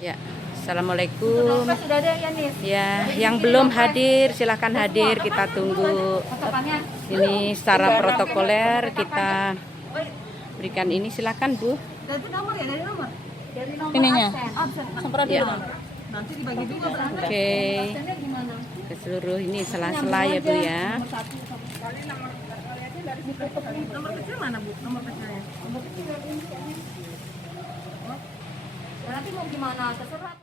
Ya, assalamualaikum. Sudah ada ya nih. Ya, yang belum hadir silahkan hadir. Kita tunggu. Ini secara protokoler kita berikan ini. Silahkan Bu. Dari nomor ya, dari nomor. Dari nomor Ininya. absen. Semprot Ya. dulu. Nanti dibagi juga berarti. Oke, Absennya gimana? ke seluruh ini sela-sela ya Bu ya. Nomor 1 kali nomor kecil mana Bu? Nomor kecilnya. Nomor kecil ini. Oh. Nanti mau gimana? Terserah.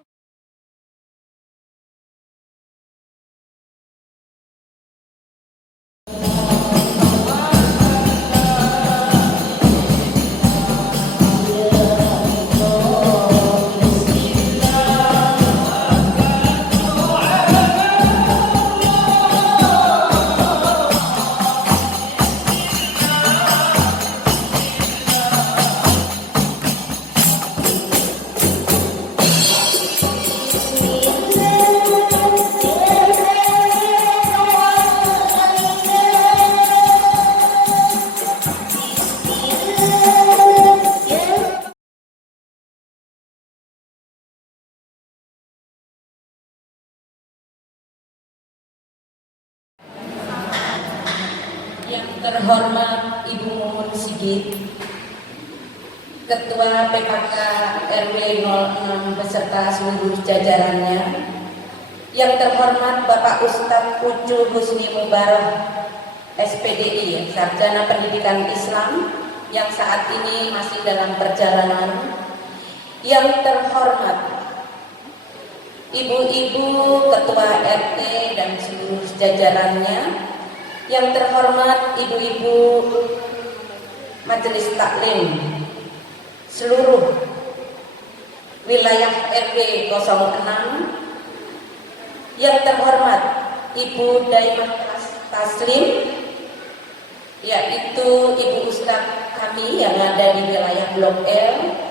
Yang terhormat Ibu Mumun Sigit, Ketua PKK RW 06 beserta seluruh jajarannya. Yang terhormat Bapak Ustadz Ucu Husni Mubarak, SPDI, Sarjana Pendidikan Islam, yang saat ini masih dalam perjalanan. Yang terhormat Ibu-ibu Ketua RT dan seluruh jajarannya. Yang terhormat ibu-ibu Majelis Taklim seluruh wilayah RW 06. Yang terhormat Ibu Daimah Taslim, yaitu Ibu Ustadz kami yang ada di wilayah Blok L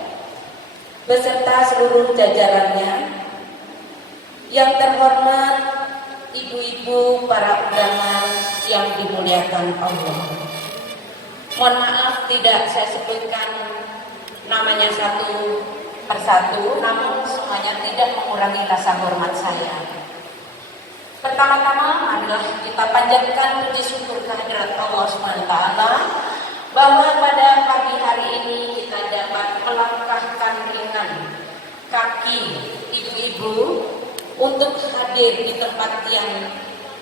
beserta seluruh jajarannya. Yang terhormat ibu-ibu para undangan yang dimuliakan Allah. Mohon maaf tidak saya sebutkan namanya satu persatu, namun semuanya tidak mengurangi rasa hormat saya. Pertama-tama marilah kita panjatkan puji syukur kehadirat Allah SWT bahwa pada pagi hari ini kita dapat melangkahkan ringan kaki ibu-ibu untuk hadir di tempat yang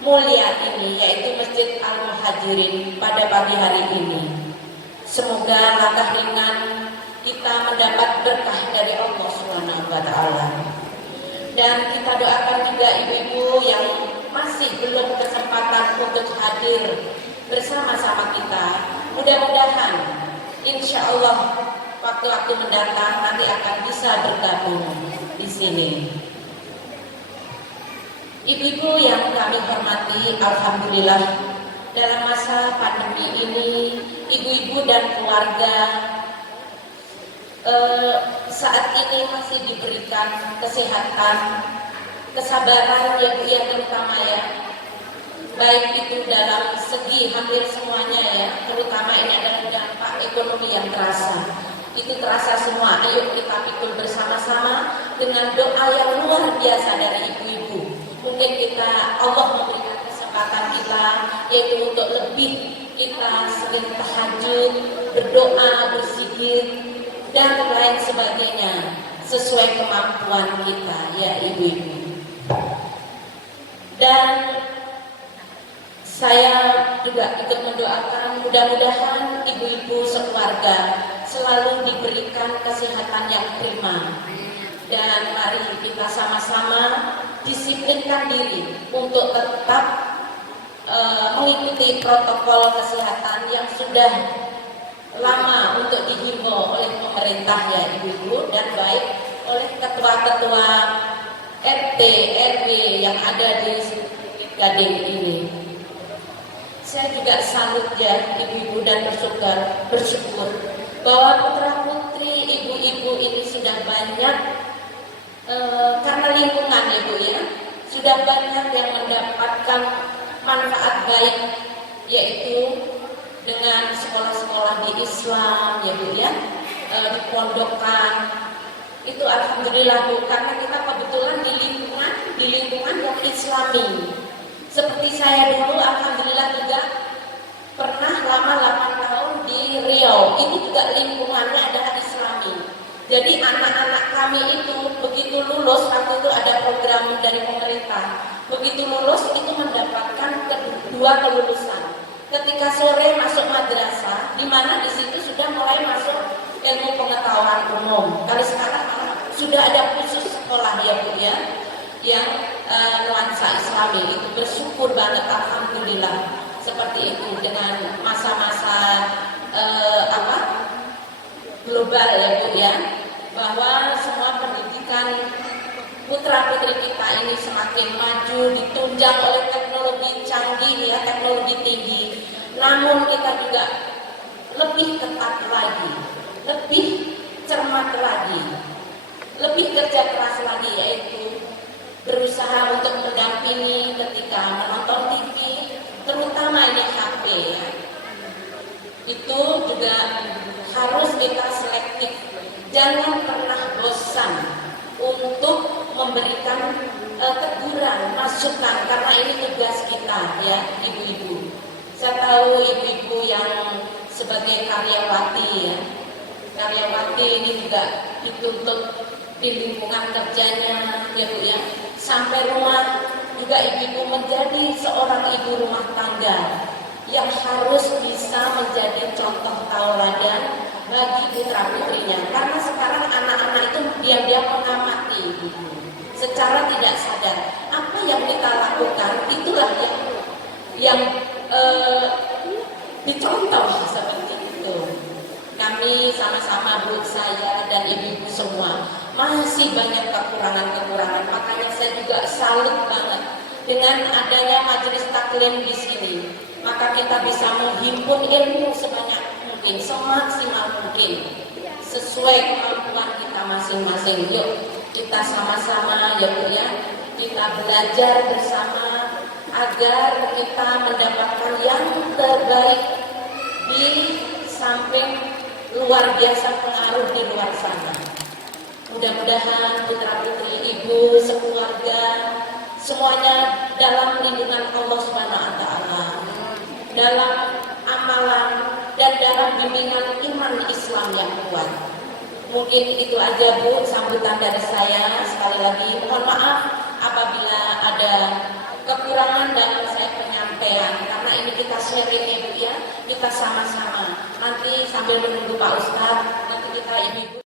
mulia ini, yaitu Masjid Al-Muhajirin pada pagi hari ini. Semoga langkah ringan kita mendapat berkah dari Allah SWT. Dan kita doakan juga ibu-ibu yang masih belum kesempatan untuk hadir bersama-sama kita. Mudah-mudahan insya Allah waktu-waktu mendatang nanti akan bisa bergabung di sini. Ibu-ibu yang kami hormati, alhamdulillah dalam masa pandemi ini ibu-ibu dan keluarga saat ini masih diberikan kesehatan, kesabaran ya Bu ya, terutama ya, baik itu dalam segi hampir semuanya ya, terutama ini adalah dampak ekonomi yang terasa. Itu terasa semua. Ayo kita pikul bersama-sama dengan doa yang luar biasa dari ibu-ibu. Mungkin kita, Allah memberikan kesempatan kita, yaitu untuk lebih kita sering tahajud, berdoa, berzikir, dan lain sebagainya sesuai kemampuan kita ya ibu-ibu. Dan saya juga ikut mendoakan mudah-mudahan ibu-ibu sekeluarga selalu diberikan kesehatan yang prima. Dan mari kita sama-sama disiplinkan diri untuk tetap mengikuti protokol kesehatan yang sudah lama untuk dihimbau oleh pemerintah ya ibu-ibu, dan baik oleh ketua-ketua RT RW yang ada di Gading ini. Saya juga salut ya ibu-ibu dan bersyukur bahwa putra-putri ibu-ibu ini sudah banyak karena lingkungan ibu ya, sudah banyak yang mendapatkan manfaat baik, yaitu dengan sekolah-sekolah di Islam ya Bu ya, di pondokan. Itu alhamdulillah Bu, karena Islami. Seperti saya dulu, alhamdulillah juga pernah lama 8 tahun di Riau. Ini juga lingkungannya adalah Islami. Jadi anak-anak kami itu begitu lulus, waktu itu ada program dari pemerintah. Begitu lulus itu mendapatkan kedua kelulusan. Ketika sore masuk madrasah, di mana di situ sudah mulai masuk ilmu pengetahuan umum. Kalau sekarang sudah ada khusus sekolah ya Bu ya, yang nuansa Islami. Itu bersyukur banget, alhamdulillah. Seperti itu dengan masa-masa global ya Bu ya, bahwa semua pendidikan putra-putri kita ini semakin maju, ditunjang oleh teknologi canggih ya, teknologi tinggi. Namun kita juga lebih ketat lagi, lebih cermat lagi, lebih kerja keras lagi, yaitu berusaha untuk mendampingi ketika menonton TV, terutama ini HP ya. Itu juga harus kita selektif. Jangan pernah bosan untuk memberikan teguran, masukan, karena ini tugas kita ya, ibu-ibu. Saya tahu ibu-ibu yang sebagai karyawati ya, karyawati ini juga dituntut di lingkungan kerjanya ya Bu ya, sampai rumah juga ibu-ibu menjadi seorang ibu rumah tangga yang harus bisa menjadi contoh tauladan bagi putra-putrinya. Karena sekarang anak-anak itu diam-diam mengamati secara tidak sadar. Apa yang kita lakukan itulah yang dicontoh seperti itu. Kami sama-sama, Bu, saya dan ibu-ibu semua masih banyak kekurangan-kekurangan. Makanya saya juga salut banget dengan adanya majelis taklim di sini. Maka kita bisa menghimpun ilmu sebanyak mungkin, semaksimal mungkin, sesuai kemampuan kita masing-masing. Yuk kita sama-sama ya Bu ya, kita belajar bersama agar kita mendapatkan yang terbaik di samping luar biasa pengaruh di luar sana. Mudah-mudahan putra-putri ibu sekeluarga semuanya dalam lindungan Allah Subhanahu wa taala, dalam amalan dan dalam bimbingan iman Islam yang kuat. Mungkin itu aja Bu sambutan dari saya. Sekali lagi mohon maaf apabila ada kekurangan dalam saya penyampaian, karena ini kita sharing ya Bu ya, kita sama-sama. Nanti sambil menunggu Pak Ustadz, nanti kita ibu-ibu.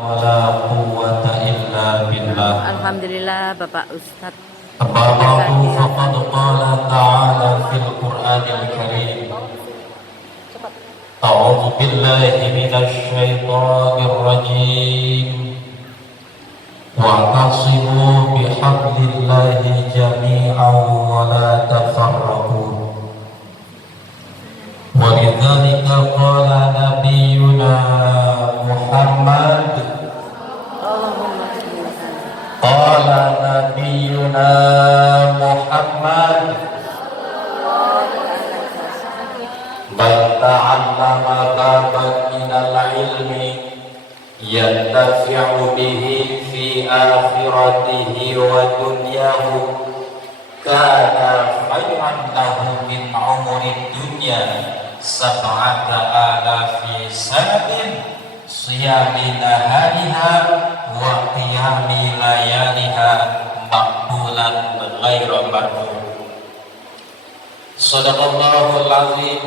Wala quwwata illa billah. Alhamdulillah Bapak Ustadz. Ba'du faqad qala ta'ala fil Qur'anil Karim. A'udzu billahi minasy syaithanir rajim. Wa'tasimu bihablillahi jami'an wa la tafarraqu. ولذلك قال نبينا محمد قال نبينا محمد من تعلم بابا من العلم ينتفع به في آخرته ودنياه كان خيرا له من عمر الدنيا 7,000 سنة صيام نهارها وقيام ليالها مقبولا غير مردود. صدق الله العظيم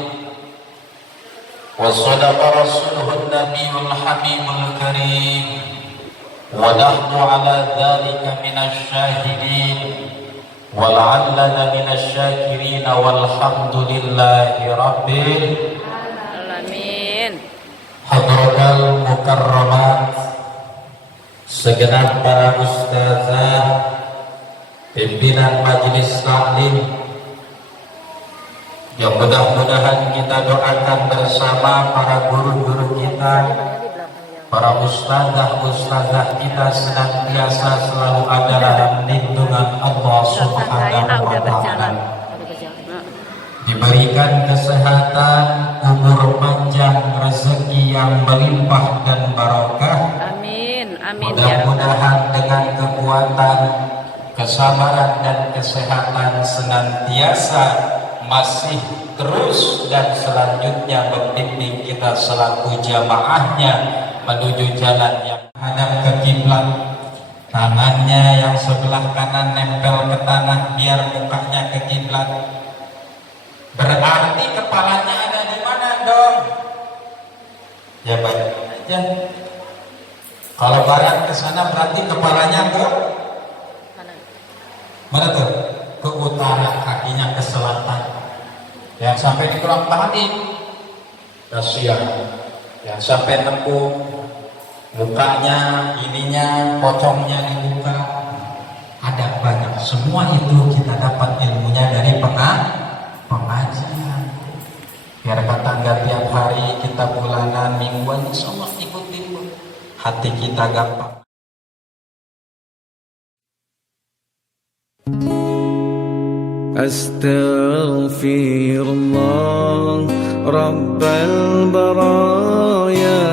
وصدق رسوله النبي الحبيب الكريم ونحن على ذلك من الشاهدين ولعلنا من الشاكرين والحمد لله رب Alamin. Hadratul mukarramat, segenap para ustazah, pimpinan majelis taklim, yang mudah-mudahan kita doakan bersama para guru-guru kita, para ustazah-ustazah kita senantiasa selalu ada dalam lindungan Allah Subhanahu wa ta'ala. Diberikan kesehatan, umur panjang, rezeki yang berlimpah dan barokah. Amin. Amin ya Rabbal. Mudah-mudahan dengan kekuatan, kesabaran dan kesehatan senantiasa masih terus dan selanjutnya membimbing kita selaku jamaahnya menuju jalan yang hadap ke kiblat. Tangannya yang sebelah kanan nempel ke tanah biar mukanya ke kiblat. Berarti kepalanya ada di mana dong? Ya baik aja. Kalau barat ke sana berarti kepalanya ke mana tuh? Ke utara, kakinya ke selatan. Yang sampai di kurang hati, kasihan. Yang sampai tepung, mukanya, ininya, pocongnya dibuka. Ada banyak. Semua itu kita dapat ilmunya dari pengajian. Biar kata nggak tiap hari kita bulanan, mingguan, semua ikut-ikut. Hati kita gampang. أستغفر الله رب البرايا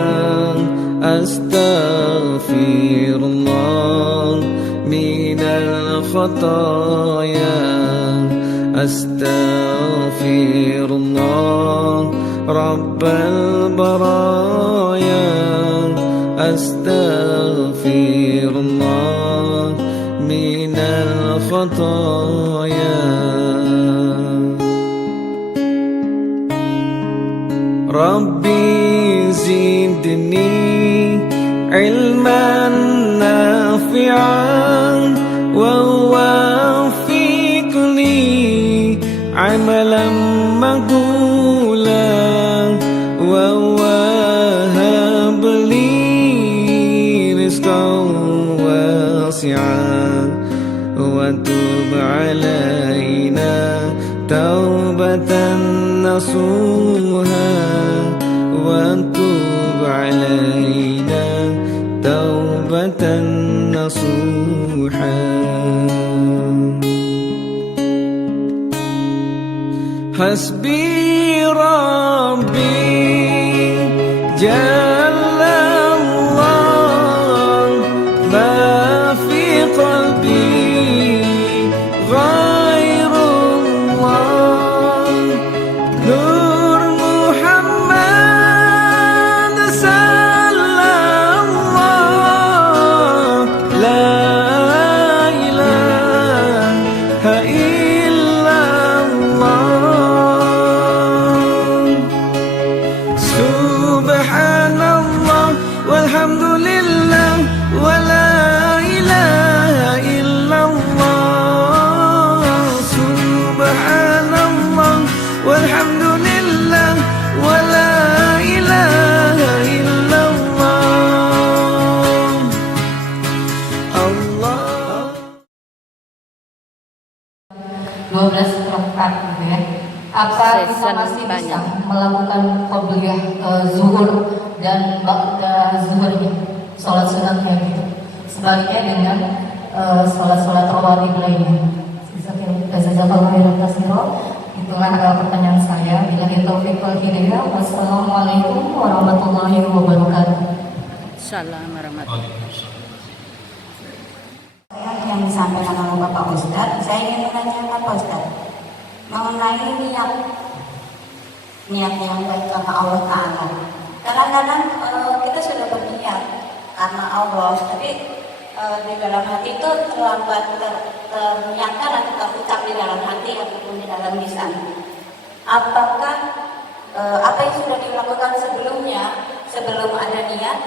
أستغفر الله من الخطايا أستغفر الله رب البرايا أستغفر الله من الخطايا ربي زدني علما نافعا ووفقني عملا مقبولا ووهب لي رزقا واسعا وتب علينا توبة نصوحا وتب علينا توبة نصوحا حسبي ربي جل الله ما في قلبي غير الله نور محمد صلى الله لا إله إلا الله سبحان الله والحمد لله ولا إله إلا الله سبحان الله والحمد لله ولا إله إلا الله الله 12 rakaat gitu ya. Apa kita Season masih bisa banyak. melakukan qobliyah zuhur dan ba'da zuhurnya, sholat sunatnya gitu. Sebaliknya dengan sholat-sholat rawatib lainnya. Jazakallahu khairan katsiran. Itulah pertanyaan saya. Billahi taufiq wal hidayah. Wassalamualaikum warahmatullahi wabarakatuh. Salam warahmatullahi Yang disampaikan oleh Bapak Ustadz, saya ingin menanyakan Pak Ustadz mengenai niat yang baik karena Allah Ta'ala. Kadang-kadang kita sudah berniat karena Allah, tapi di dalam hati itu terlambat terniatkan atau terucap di dalam hati ataupun di dalam lisan. Apakah apa yang sudah dilakukan sebelumnya, sebelum ada niat,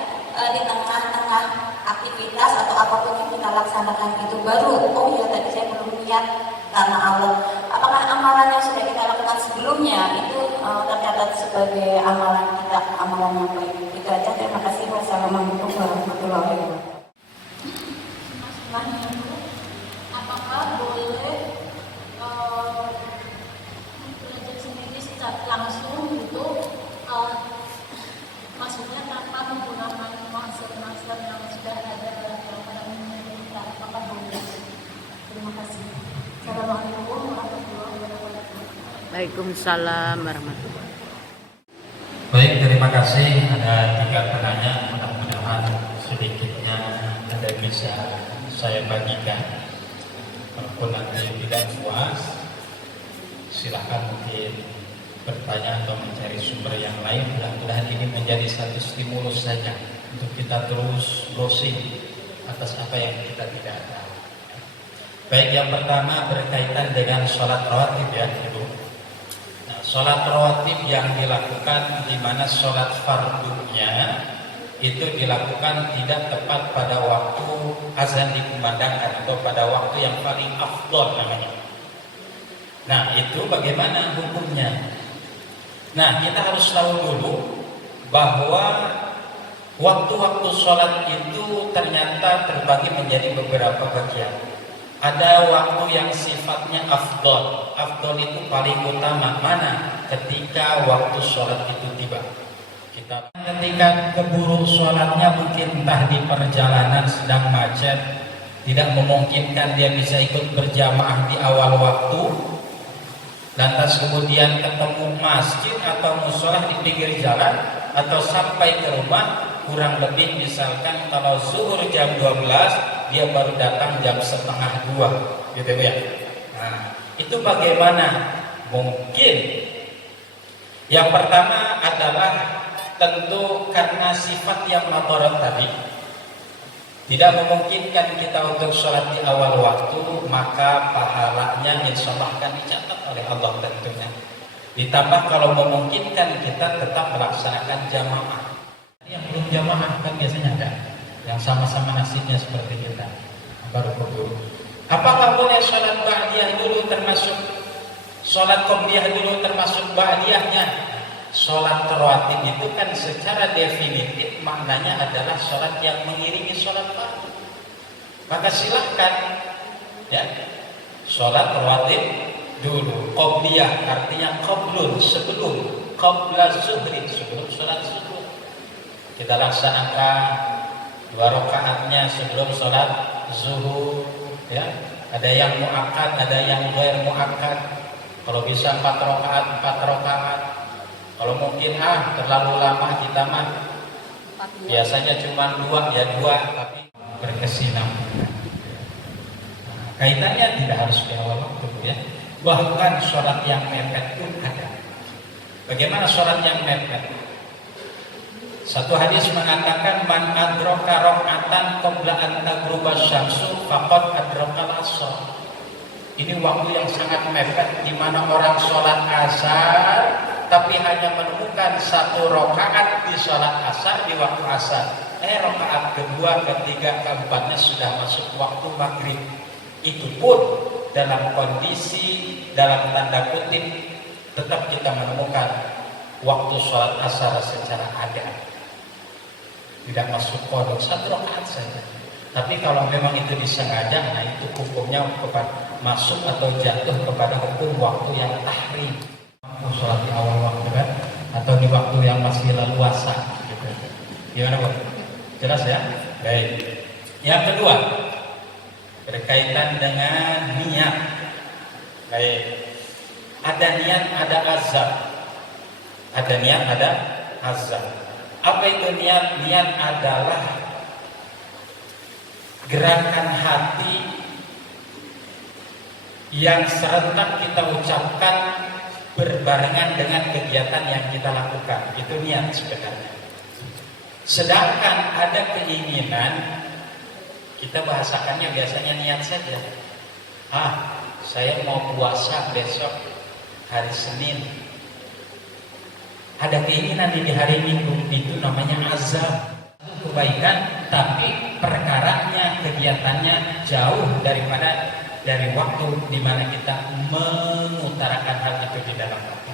di tengah-tengah aktivitas atau apapun yang kita laksanakan itu baru, oh ya tadi saya belum niat karena Allah. Apakah amalan yang sudah kita lakukan sebelumnya itu tercatat sebagai amalan kita, amalan yang baik? Itu aja, terima kasih. Wassalamualaikum warahmatullahi wabarakatuh. Apakah boleh belajar sendiri secara langsung gitu, maksudnya tanpa menggunakan master yang sudah ada dalam kita, apakah boleh? Terima kasih. Assalamualaikum warahmatullahi wabarakatuh. Waalaikumsalam warahmatullahi. Baik, terima kasih. Ada 3 penanya, mudah-mudahan sedikitnya ada bisa saya bagikan. Walaupun nanti tidak puas, silahkan mungkin bertanya atau mencari sumber yang lain. Mudah-mudahan ini menjadi satu stimulus saja untuk kita terus browsing atas apa yang kita tidak tahu. Baik, yang pertama berkaitan dengan sholat rawatib ya Ibu. Nah, sholat rawatib yang dilakukan di mana sholat fardunya itu dilakukan tidak tepat pada waktu azan dikumandangkan atau pada waktu yang paling afdol namanya. Nah, itu bagaimana hukumnya? Nah, kita harus tahu dulu bahwa waktu-waktu sholat itu ternyata terbagi menjadi beberapa bagian. Ada waktu yang sifatnya afdol. Afdol itu paling utama. Mana? Ketika waktu sholat itu tiba. Ketika keburu sholatnya mungkin entah di perjalanan sedang macet, tidak memungkinkan dia bisa ikut berjamaah di awal waktu, lantas kemudian ketemu masjid atau musola di pinggir jalan, atau sampai ke rumah kurang lebih misalkan kalau zuhur jam 12 dia baru datang jam setengah 2 gitu ya. Nah, itu bagaimana? Mungkin yang pertama adalah tentu karena sifat yang madarat tadi tidak memungkinkan kita untuk sholat di awal waktu, maka pahalanya insya Allah akan dicatat oleh Allah tentunya. Ditambah kalau memungkinkan kita tetap melaksanakan jamaah. Yang belum jamaah kan biasanya ada yang sama-sama nasibnya seperti kita, baru keburu. Apakah boleh sholat ba'diyah dulu termasuk sholat qobliyah dulu termasuk ba'diyahnya? Sholat rawatib itu kan secara definitif maknanya adalah sholat yang mengiringi sholat fardu. Maka silahkan ya, sholat rawatib dulu. Qobliyah artinya qoblun, sebelum, qobla zuhri, sebelum sholat zuhur. Kita laksanakan 2 rakaatnya sebelum sholat zuhur ya. Ada yang muakkad, ada yang ghair muakkad. Kalau bisa 4 rakaat, 4 rakaat. Kalau mungkin terlalu lama kita mah biasanya cuma 2 ya 2, tapi berkesinambungan. Nah, kaitannya tidak harus di awal waktu ya. Bahkan sholat yang mepet pun ada. Bagaimana sholat yang mepet? Satu hadis mengatakan man adraka raka'atan qabla an taghruba syamsu faqad adraka al-'ashr. Ini waktu yang sangat mepet di mana orang sholat asar tapi hanya menemukan 1 rakaat di sholat asar di waktu asar. Rakaat kedua, ketiga, keempatnya sudah masuk waktu maghrib. Itu pun dalam kondisi dalam tanda kutip tetap kita menemukan waktu sholat asar secara ada. Tidak masuk kodok 1 rakaat saja. Tapi kalau memang itu disengaja, nah itu hukumnya masuk atau jatuh kepada hukum waktu yang tahrim. Sholat di awal waktu kan, atau di waktu yang masih leluasa gitu. Gimana Pak? Jelas ya? Baik. Yang kedua berkaitan dengan niat. Baik. Ada niat, ada azam. Ada niat, ada azam. Apa itu niat? Niat adalah gerakan hati yang serentak kita ucapkan berbarengan dengan kegiatan yang kita lakukan. Itu niat sebenarnya. Sedangkan ada keinginan, kita bahasakannya biasanya niat saja. Saya mau puasa besok hari Senin. Ada keinginan di hari Minggu, itu namanya azam. Kebaikan, tapi perkaranya, kegiatannya jauh daripada dari waktu di mana kita mengutarakan hal itu di dalam hati.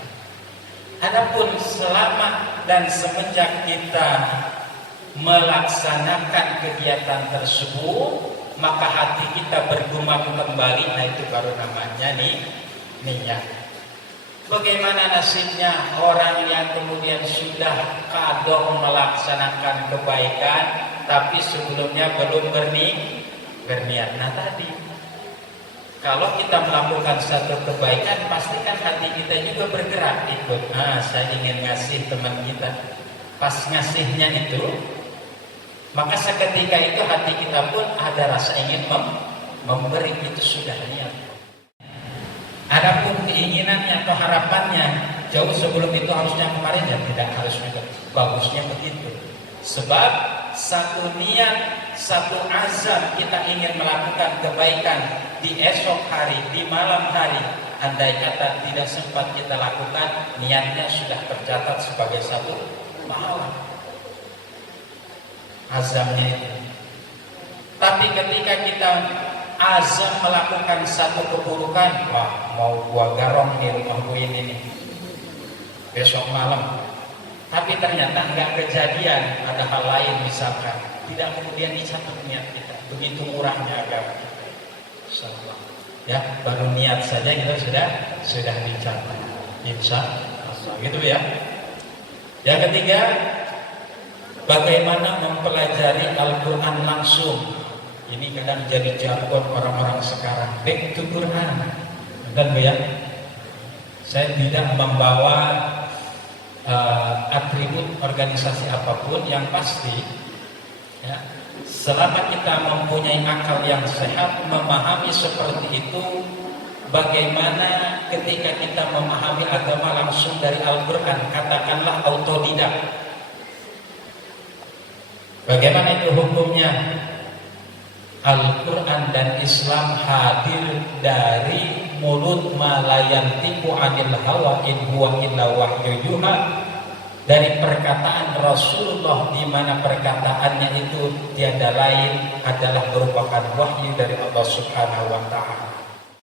Adapun selama dan semenjak kita melaksanakan kegiatan tersebut, maka hati kita bergumam kembali, nah itu baru namanya niat. Bagaimana nasibnya orang yang kemudian sudah kadung melaksanakan kebaikan, tapi sebelumnya belum berniat. Nah tadi, kalau kita melakukan satu kebaikan, pastikan hati kita juga bergerak ikut. Saya ingin ngasih teman kita. Pas ngasihnya itu, Maka seketika itu hati kita pun ada rasa ingin memberi, itu sudah niat. Adapun keinginannya atau harapannya jauh sebelum itu harusnya kemarin, ya tidak harus juga. Bagusnya begitu. Sebab satu niat, satu azam kita ingin melakukan kebaikan di esok hari, di malam hari, andai kata tidak sempat kita lakukan, niatnya sudah tercatat sebagai satu pahala. Azamnya itu. Tapi ketika kita azam melakukan satu keburukan, wah mau gua garong nih rumah gua ini besok malam, tapi ternyata nggak kejadian, ada hal lain misalkan, tidak kemudian dicatat niat kita. Begitu murahnya agama kita. Insyaallah. Ya, baru niat saja kita sudah dicatat. Insyaallah. Gitu ya. Yang ketiga, bagaimana mempelajari Al-Quran langsung. Ini kadang jadi jargon orang-orang sekarang. Back to Quran. Dan ya, saya tidak membawa atribut organisasi apapun, yang pasti ya, selama kita mempunyai akal yang sehat, memahami seperti itu, bagaimana ketika kita memahami agama langsung dari Al-Quran, katakanlah autodidak. Bagaimana itu hukumnya? Al-Quran dan Islam hadir dari mulut malayantiku anil hawa in huwa illa wahyu yuha, dari perkataan Rasulullah, di mana perkataannya itu tiada lain adalah merupakan wahyu dari Allah Subhanahu wa taala.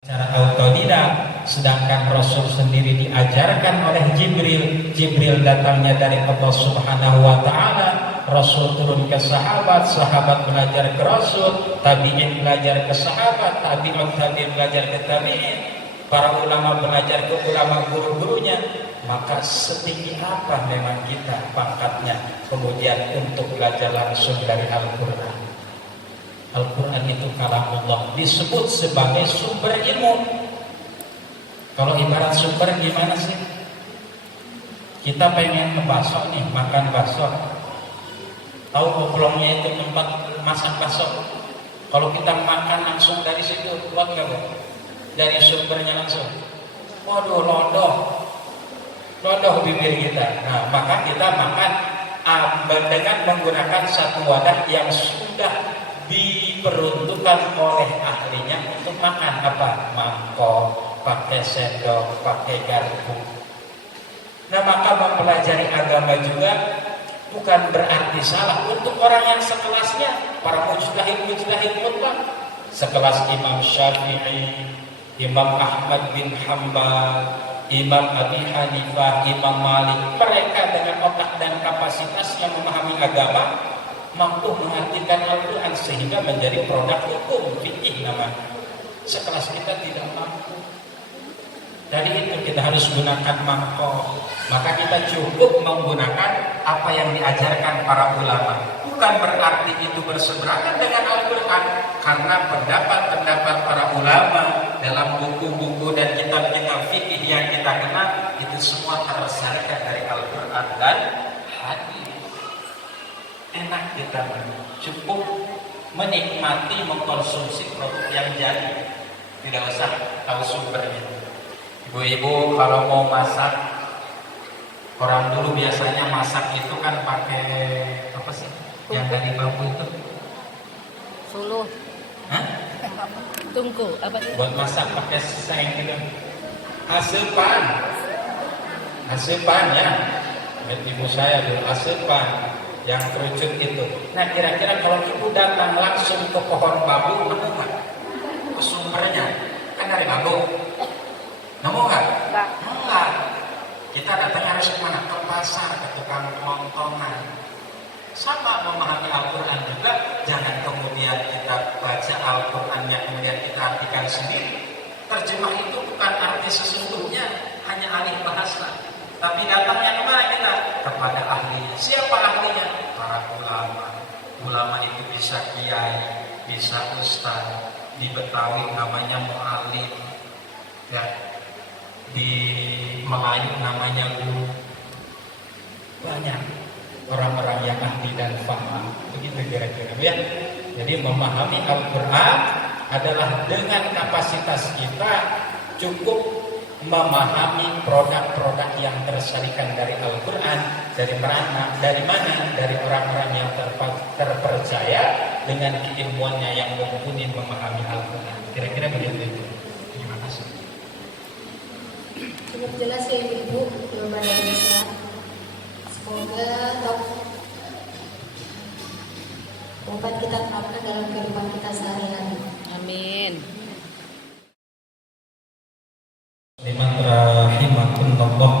Secara autodidak, sedangkan Rasul sendiri diajarkan oleh Jibril. Jibril datangnya dari Allah Subhanahu wa taala. Rasul turun ke sahabat, sahabat belajar ke Rasul, tabi'in belajar ke sahabat, tabi'un belajar ke tabi'in, para ulama belajar ke ulama guru-gurunya. Maka setinggi apa memang kita pangkatnya kemudian untuk belajar langsung dari Al-Quran. Al-Quran itu kalamullah, disebut sebagai sumber ilmu. Kalau ibarat sumber gimana sih? Kita pengen ngebasok nih, makan bakso. Tahu oblongnya itu tempat masak bakso. Kalau kita makan langsung dari situ, kuat nggak Bu? Dari sumbernya langsung. Waduh, lodoh bibir kita. Nah, maka kita makan dengan menggunakan satu wadah yang sudah diperuntukkan oleh ahlinya untuk makan. Apa? Mangkok, pakai sendok, pakai garpu. Nah, maka mempelajari agama juga bukan berarti salah untuk orang yang sekelasnya, para mujtahid mutlak, sekelas Imam Syafi'i, Imam Ahmad bin Hanbal, Imam Abi Hanifah, Imam Malik. Mereka dengan otak dan kapasitas yang memahami agama mampu mengartikan Al-Quran sehingga menjadi produk hukum fikih namanya. Sekelas kita tidak mampu. Dari itu kita harus gunakan mangkok. Maka kita cukup menggunakan apa yang diajarkan para ulama. Bukan berarti itu berseberangan dengan Al-Quran, karena pendapat-pendapat para ulama dalam buku-buku dan kitab-kitab fikih yang kita kenal itu semua tersarikan dari Al-Quran dan hadis. Enak kita cukup menikmati mengkonsumsi produk yang jadi, tidak usah tahu sumbernya. Ibu-ibu kalau mau masak, orang dulu biasanya masak itu kan pakai apa sih? Yang dari bambu itu? Suluh. Hah? Tungku apa sih? Buat masak pakai seng gitu. Asepan ya. Ibu saya dulu asepan yang kerucut itu. Nah, kira-kira kalau ibu datang langsung ke pohon bambu, nemu nggak? Ke sumbernya kan dari bambu. Nemu nggak? Enggak. Kita datang harus kemana? Ke pasar, ke tukang kelontongan. Sama memahami Al-Quran juga, jangan kemudian kita baca Al-Qurannya kemudian kita artikan sendiri. Terjemah itu bukan arti sesungguhnya, hanya alih bahasa. Tapi datangnya kemana kita? Kepada ahlinya. Siapa ahlinya? Para ulama. Ulama itu bisa kiai, bisa ustaz. Di Betawi namanya mu'alim. Ya. Di Melayu namanya guru. Banyak. orang-orang yang ahli dan faham. Begitu kira-kira ya. Jadi memahami Al-Quran adalah dengan kapasitas kita cukup memahami produk-produk yang tersalikan dari Al-Quran, dari mana? Dari orang-orang yang terpercaya dengan keilmuannya yang mumpuni memahami Al-Quran. Kira-kira begitu. Terima kasih. Cukup jelas ya Ibu jawaban dari Ustaz. Semoga dapat kita terapkan dalam kehidupan kita sehari-hari. Amin. Rahimakumullah.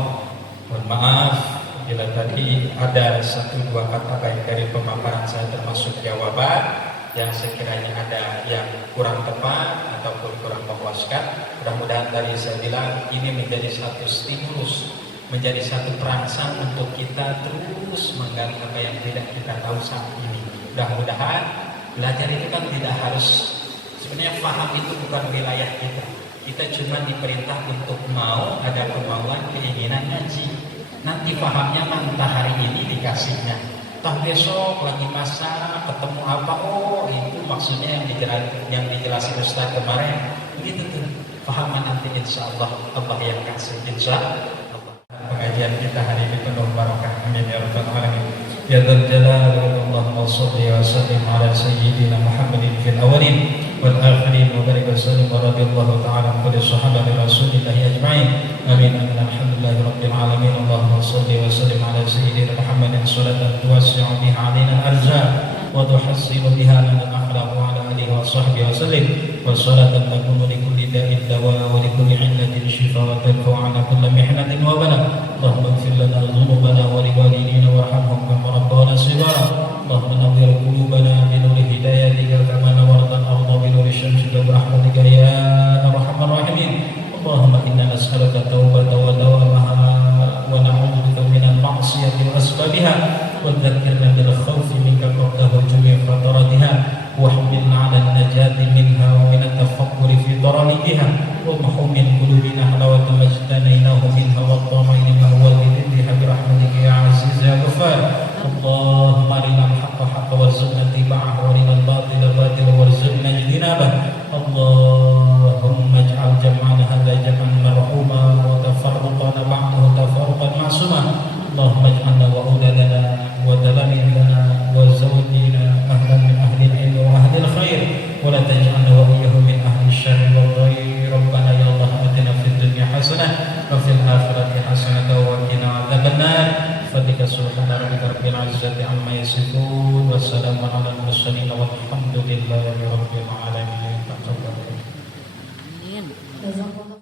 Mohon maaf bila tadi ada 1-2 kata baik dari pemaparan saya termasuk jawaban yang sekiranya ada yang kurang tepat ataupun kurang memuaskan. Mudah-mudahan tadi saya bilang ini menjadi satu stimulus, menjadi satu perangsang untuk kita terus menggali apa yang tidak kita tahu saat ini. Mudah-mudahan belajar itu kan tidak harus, sebenarnya paham itu bukan wilayah kita. Kita cuma diperintah untuk mau, ada kemauan, keinginan ngaji. Nanti pahamnya entah hari ini dikasihnya, entah besok lagi masa ketemu apa, oh itu maksudnya yang dijelasin Ustaz kemarin. Begitu tuh pahaman nanti insya Allah Allah yang kasih insya Allah. Pengajian kita hari ini penuh barakah. Amin ya rabbal alamin. Ya dzal jalali Allahumma shalli wa sallim ala sayyidina Muhammadin fil awwalin wal akhirin wa barik wa sallim wa radiyallahu ta'ala an kulli sahabati Rasulillah ajma'in. Amin amin alhamdulillahi rabbil alamin. Allahumma shalli wa sallim ala sayyidina Muhammadin salatan tuwasi'u biha 'alaina al-arzaq wa tuhassinu biha lana al-akhlaq wa ala alihi wa sahbihi wa sallim wa salatan takunu li kulli da'in dawa wa li kulli 'illatin shifa wa tanfa'u 'ala kulli mihnatin wa bala. Allahumma ighfir lana dhunubana wa li walidina warhamhum kama rabbana shighara. Allahumma nawwir qulubana bi nuri hidayatika kama nawwarta al-ardha bi nuri syamsika bi rahmatika ya arhamar rahimin. Allahumma inna nas'aluka taubatan wa dawamaha wa na'udzubika minal ma'siyati wa asbabiha wa dzakkirna bil khawfi minka qabla hujumi fataratiha wa hamilna 'ala an-najati minha wa min at-tafakkuri fi daraniha wa mahmin qulubina halawata majtanainahu minha wa tama'ina huwa al-idhi bi rahmatika ya aziz ya ghafar. Allahumma arinal haqqa haqqan warzuqna ittiba'ahu wa arinal batila batilan warzuqna ijtinabah. Allahumma ij'al jam'ana hadha jam'an marhuma wa tafarruqana ba'dahu tafarruqan ma'suma. Allahumma ij'alna wa auladana wa dalamina wa zawjina ahlan min ahli al-ilm wa ahli al-khair wa la taj'alna wa iyyahum min ahli asy-syarri wal ghair. Rabbana ya Allah atina fid dunya hasanah wa fil akhirati hasanah wa qina adzabannar. Fadlika subhana rabbika rabbil izzati amma yasifun wa salamun alal mursalin walhamdulillahi rabbil alamin. Amin. Jazakallah.